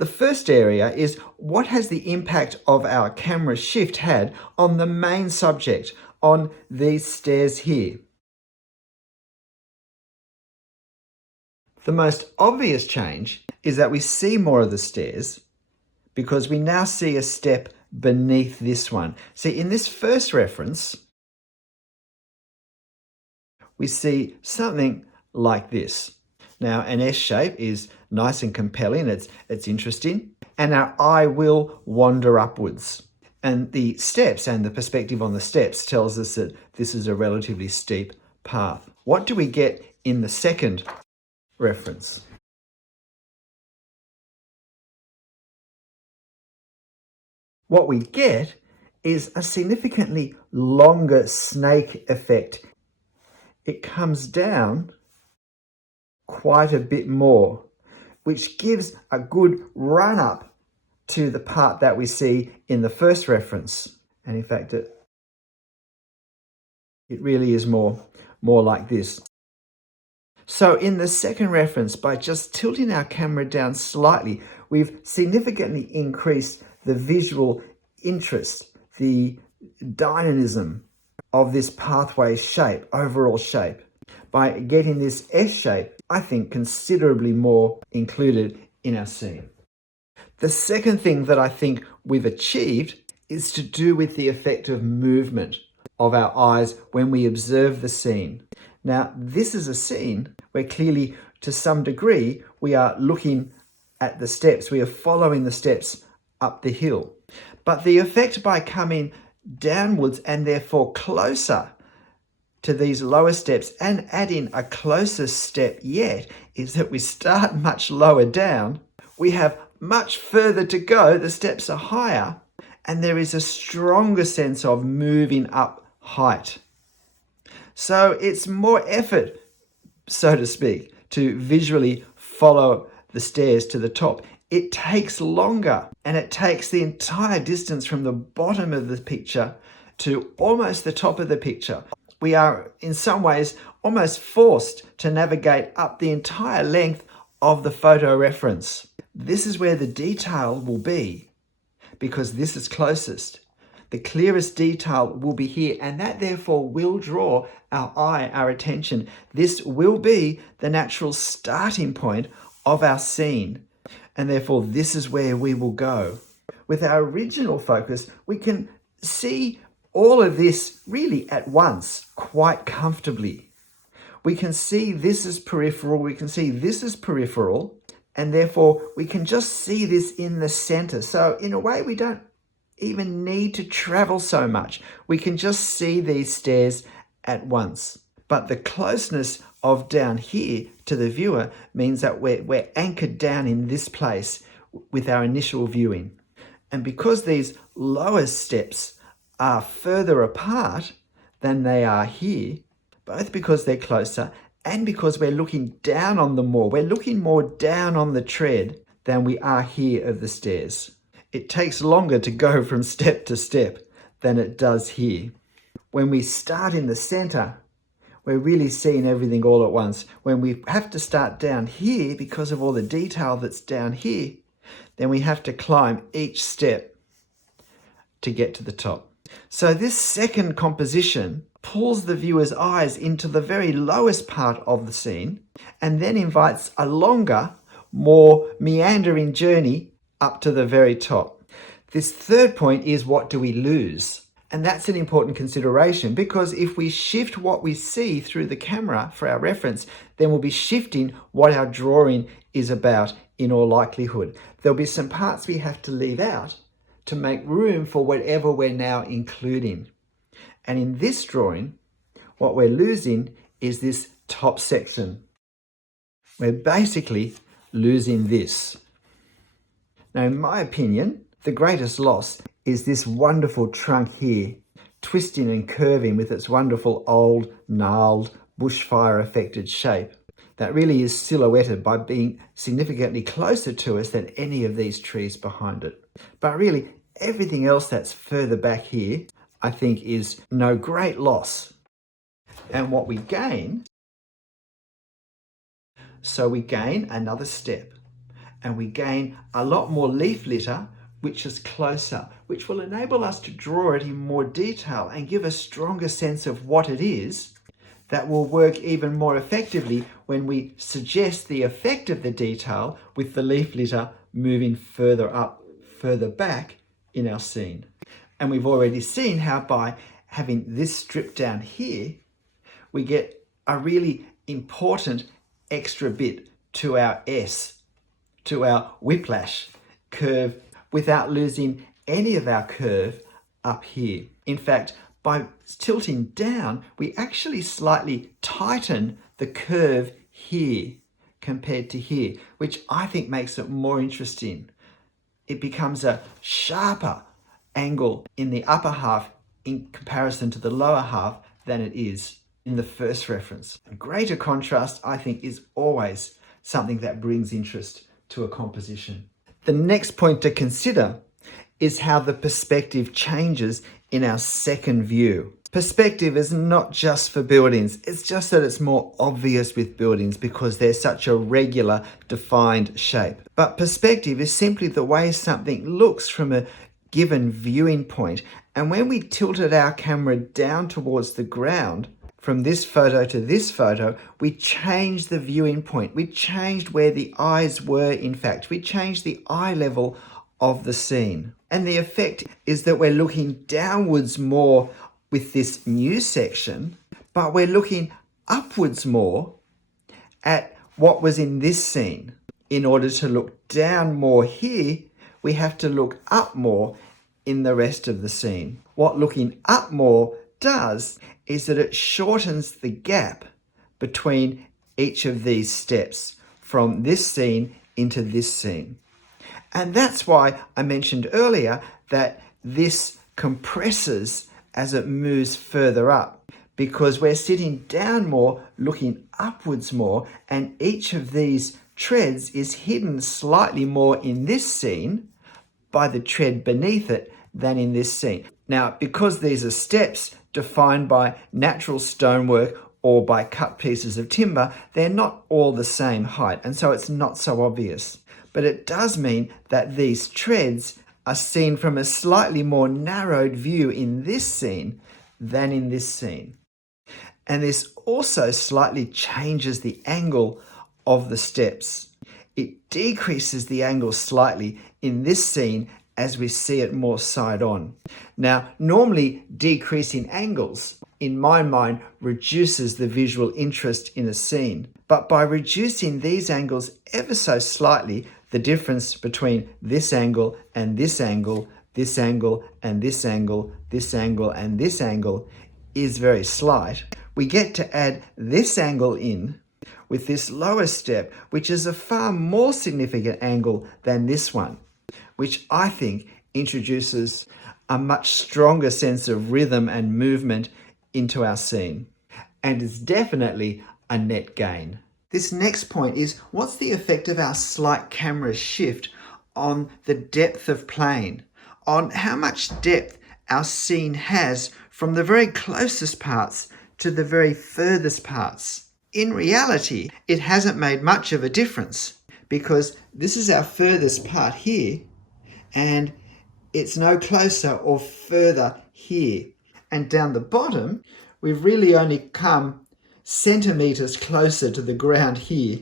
The first area is what has the impact of our camera shift had on the main subject, on these stairs here. The most obvious change is that we see more of the stairs because we now see a step beneath this one. See, in this first reference, we see something like this. Now, an S shape is nice and compelling, it's interesting, and our eye will wander upwards. And the steps and the perspective on the steps tells us that this is a relatively steep path. What do we get in the second reference? What we get is a significantly longer snake effect. It comes down quite a bit more, which gives a good run up to the part that we see in the first reference. And in fact, it really is more like this. So in the second reference, by just tilting our camera down slightly, we've significantly increased the visual interest, the dynamism of this pathway shape, overall shape. By getting this S shape, I think considerably more included in our scene. The second thing that I think we've achieved is to do with the effect of movement of our eyes when we observe the scene. Now, this is a scene where clearly, to some degree, we are looking at the steps. We are following the steps up the hill. But the effect by coming downwards and therefore closer to these lower steps and adding a closer step yet is that we start much lower down. We have much further to go. The steps are higher and there is a stronger sense of moving up height. So it's more effort, so to speak, to visually follow the stairs to the top. It takes longer and it takes the entire distance from the bottom of the picture to almost the top of the picture. We are in some ways almost forced to navigate up the entire length of the photo reference. This is where the detail will be because this is closest. The clearest detail will be here, and that therefore will draw our eye, our attention. This will be the natural starting point of our scene, and therefore this is where we will go. With our original focus, we can see all of this really at once, quite comfortably. We can see this as peripheral, we can see this as peripheral, and therefore we can just see this in the center. So in a way, we don't even need to travel so much. We can just see these stairs at once. But the closeness of down here to the viewer means that we're anchored down in this place with our initial viewing. And because these lower steps are further apart than they are here, both because they're closer and because we're looking down on them more, we're looking more down on the tread than we are here of the stairs. It takes longer to go from step to step than it does here. When we start in the center, we're really seeing everything all at once. When we have to start down here because of all the detail that's down here, then we have to climb each step to get to the top. So this second composition pulls the viewer's eyes into the very lowest part of the scene and then invites a longer, more meandering journey up to the very top. This third point is, what do we lose? And that's an important consideration, because if we shift what we see through the camera for our reference, then we'll be shifting what our drawing is about in all likelihood. There'll be some parts we have to leave out to make room for whatever we're now including. And in this drawing, what we're losing is this top section. We're basically losing this. Now, in my opinion, the greatest loss is this wonderful trunk here, twisting and curving with its wonderful old, gnarled, bushfire-affected shape. That really is silhouetted by being significantly closer to us than any of these trees behind it. But really, everything else that's further back here, I think, is no great loss. And what we gain, so we gain another step. and we gain a lot more leaf litter, which is closer, which will enable us to draw it in more detail and give a stronger sense of what it is that will work even more effectively when we suggest the effect of the detail with the leaf litter moving further up, further back in our scene. And we've already seen how by having this strip down here, we get a really important extra bit to our S, to our whiplash curve, without losing any of our curve up here. In fact, by tilting down, we actually slightly tighten the curve here compared to here, which I think makes it more interesting. It becomes a sharper angle in the upper half in comparison to the lower half than it is in the first reference. Greater contrast, I think, is always something that brings interest to a composition. The next point to consider is how the perspective changes in our second view. Perspective is not just for buildings, it's just that it's more obvious with buildings because they're such a regular, defined shape. But perspective is simply the way something looks from a given viewing point. And when we tilted our camera down towards the ground, from this photo to this photo, we changed the viewing point. We changed where the eyes were, in fact. We changed the eye level of the scene. And the effect is that we're looking downwards more with this new section, but we're looking upwards more at what was in this scene. In order to look down more here, we have to look up more in the rest of the scene. What looking up more does is that it shortens the gap between each of these steps from this scene into this scene. And that's why I mentioned earlier that this compresses as it moves further up, because we're sitting down more, looking upwards more, and each of these treads is hidden slightly more in this scene by the tread beneath it than in this scene. Now, because these are steps defined by natural stonework or by cut pieces of timber, they're not all the same height, and so it's not so obvious. But it does mean that these treads are seen from a slightly more narrowed view in this scene than in this scene. And this also slightly changes the angle of the steps. It decreases the angle slightly in this scene as we see it more side on. Now, normally decreasing angles, in my mind, reduces the visual interest in a scene. But by reducing these angles ever so slightly, the difference between this angle and this angle, this angle and this angle, this angle and this angle is very slight. We get to add this angle in with this lower step, which is a far more significant angle than this one, which I think introduces a much stronger sense of rhythm and movement into our scene, and is definitely a net gain. This next point is, what's the effect of our slight camera shift on the depth of plane, on how much depth our scene has from the very closest parts to the very furthest parts? In reality, it hasn't made much of a difference, because this is our furthest part here, and it's no closer or further here. And down the bottom, we've really only come centimeters closer to the ground here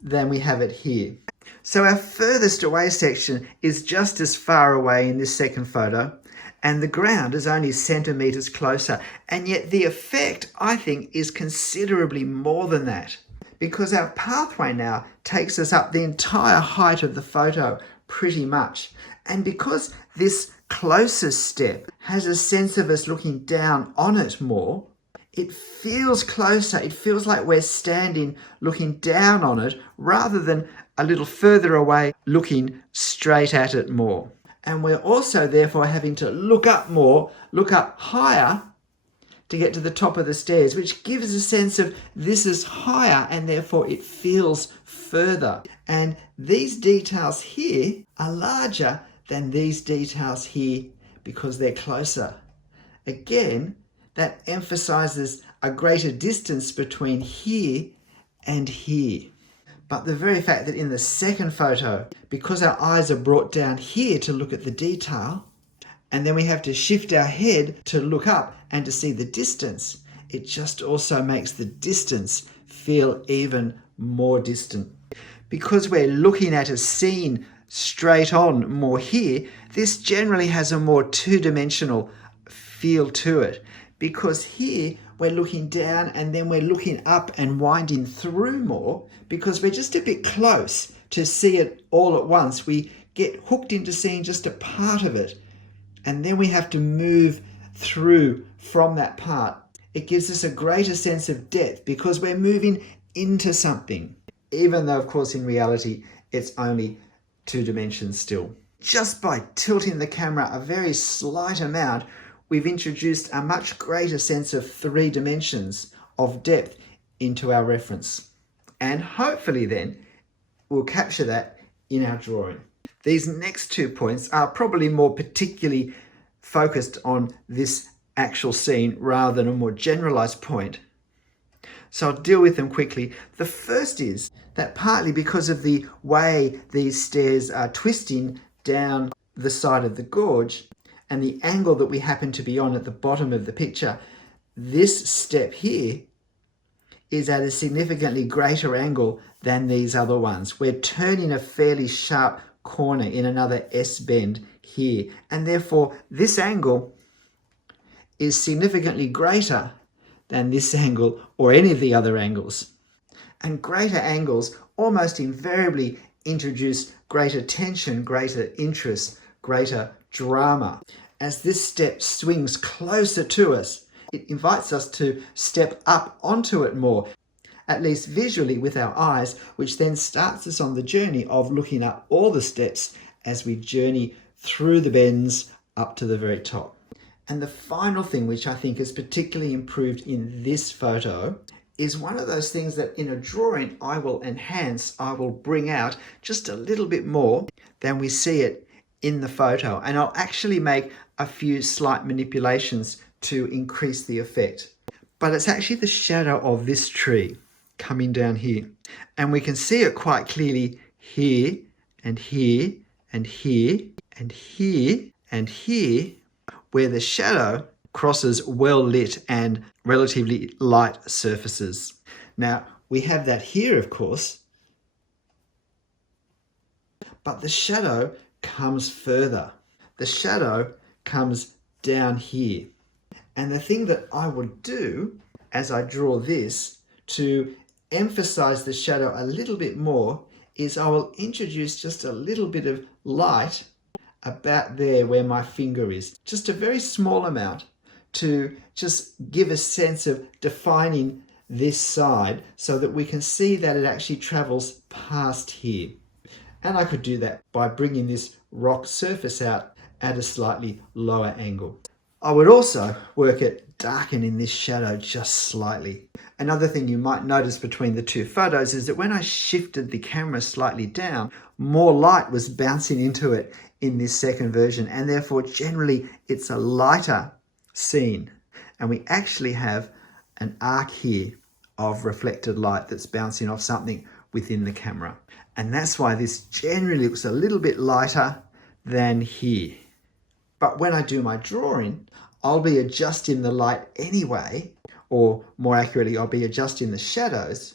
than we have it here. So our furthest away section is just as far away in this second photo, and the ground is only centimeters closer. And yet the effect, I think, is considerably more than that, because our pathway now takes us up the entire height of the photo pretty much. And because this closest step has a sense of us looking down on it more, it feels closer. It feels like we're standing looking down on it rather than a little further away looking straight at it more. And we're also therefore having to look up more, look up higher to get to the top of the stairs, which gives a sense of this is higher and therefore it feels further. And these details here are larger than these details here because they're closer. Again, that emphasizes a greater distance between here and here. But the very fact that in the second photo, because our eyes are brought down here to look at the detail, and then we have to shift our head to look up and to see the distance, it just also makes the distance feel even more distant. Because we're looking at a scene straight on more here, this generally has a more two-dimensional feel to it. Because here we're looking down and then we're looking up and winding through more, because we're just a bit close to see it all at once. We get hooked into seeing just a part of it, and then we have to move through from that part. It gives us a greater sense of depth because we're moving into something, even though, of course, in reality, it's only 2 dimensions still. Just by tilting the camera a very slight amount, we've introduced a much greater sense of 3 dimensions of depth into our reference. And hopefully then, we'll capture that in our drawing. These next 2 points are probably more particularly focused on this actual scene rather than a more generalized point. So I'll deal with them quickly. The first is that partly because of the way these stairs are twisting down the side of the gorge and the angle that we happen to be on at the bottom of the picture, this step here is at a significantly greater angle than these other ones. We're turning a fairly sharp corner in another S bend here, and therefore this angle is significantly greater than this angle or any of the other angles. And greater angles almost invariably introduce greater tension, greater interest, greater drama. As this step swings closer to us, it invites us to step up onto it more, at least visually with our eyes, which then starts us on the journey of looking up all the steps as we journey through the bends up to the very top. And the final thing, which I think is particularly improved in this photo, is one of those things that in a drawing I will enhance, I will bring out just a little bit more than we see it in the photo. And I'll actually make a few slight manipulations to increase the effect. But it's actually the shadow of this tree coming down here. And we can see it quite clearly here and here and here and here and here, where the shadow crosses well-lit and relatively light surfaces. Now, we have that here, of course, but the shadow comes further. The shadow comes down here. And the thing that I would do as I draw this to emphasize the shadow a little bit more is I will introduce just a little bit of light about there where my finger is. Just a very small amount to just give a sense of defining this side so that we can see that it actually travels past here. And I could do that by bringing this rock surface out at a slightly lower angle. I would also work at darkening this shadow just slightly. Another thing you might notice between the 2 photos is that when I shifted the camera slightly down, more light was bouncing into it in this second version, and therefore generally it's a lighter scene. And we actually have an arc here of reflected light that's bouncing off something within the camera. And that's why this generally looks a little bit lighter than here. But when I do my drawing, I'll be adjusting the light anyway, or more accurately, I'll be adjusting the shadows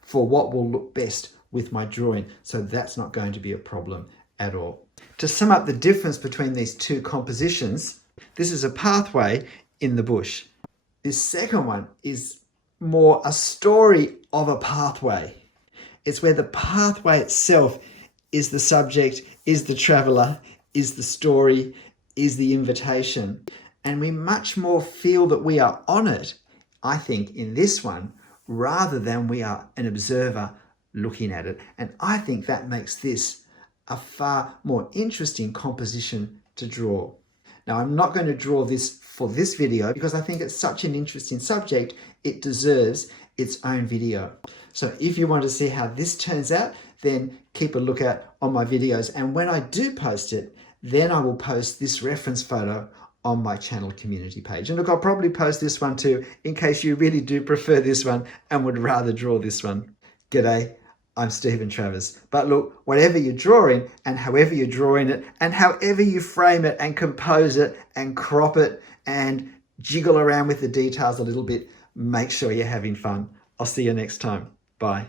for what will look best with my drawing. So that's not going to be a problem at all. To sum up the difference between these 2 compositions, this is a pathway in the bush. This second one is more a story of a pathway. It's where the pathway itself is the subject, is the traveler, is the story, is the invitation. And we much more feel that we are on it, I think, in this one, rather than we are an observer looking at it. And I think that makes this a far more interesting composition to draw. Now, I'm not going to draw this for this video because I think it's such an interesting subject, it deserves its own video. So if you want to see how this turns out, then keep a lookout on my videos. And when I do post it, then I will post this reference photo on my channel community page. And look, I'll probably post this one too, in case you really do prefer this one and would rather draw this one. G'day, I'm Stephen Travers. But look, whatever you're drawing and however you're drawing it and however you frame it and compose it and crop it and jiggle around with the details a little bit, make sure you're having fun. I'll see you next time. Bye.